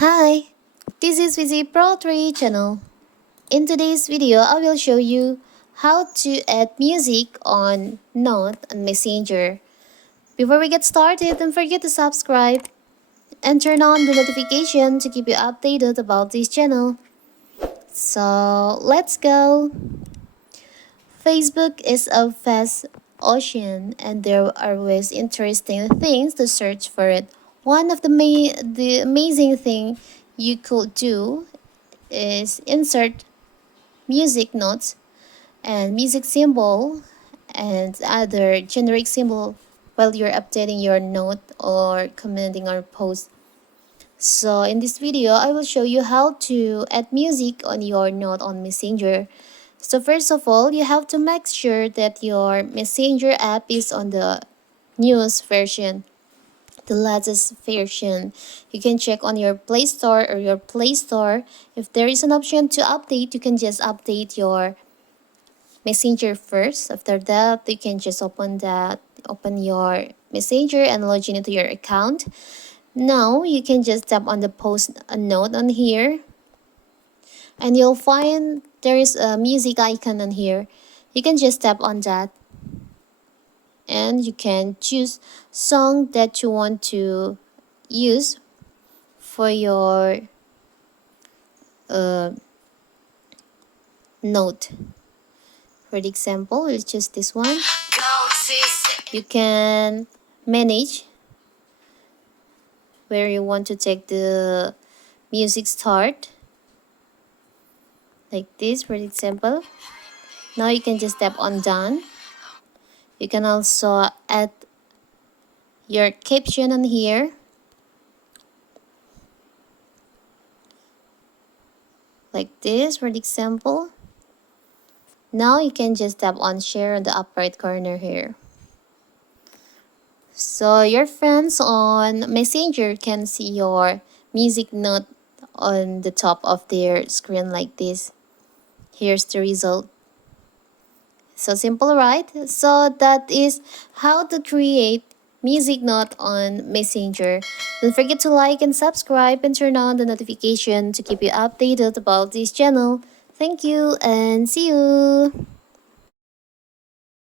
Hi, this is Vizi Pro 3 channel. In today's video, I will show you how to add music on Note and Messenger. Before we get started, don't forget to subscribe and turn on the notification to keep you updated about this channel. So let's go. Facebook is a vast ocean and there are always interesting things to search for it. One of the amazing thing you could do is insert music notes and music symbol and other generic symbol while you're updating your note or commenting or post. So in this video, I will show you how to add music on your note on Messenger. So first of all, you have to make sure that your Messenger app is on the newest version, the latest version. You can check on your Play Store or your Play Store. If there is an option to update, you can just update your Messenger first. After that, you can just open your Messenger and log in into your account. Now you can just tap on the post a note on here and you'll find there is a music icon on here. You can just tap on that and you can choose song that you want to use for your note. For the example, let's choose this one. You can manage where you want to take the music start, like this for example. Now you can just tap on done. You can also add your caption on here, like this for the example. Now you can just tap on share on the upper right corner here. So your friends on Messenger can see your music note on the top of their screen like this. Here's the result. So simple, right? So that is how to create music note on Messenger. Don't forget to like and subscribe and turn on the notification to keep you updated about this channel. Thank you and see you.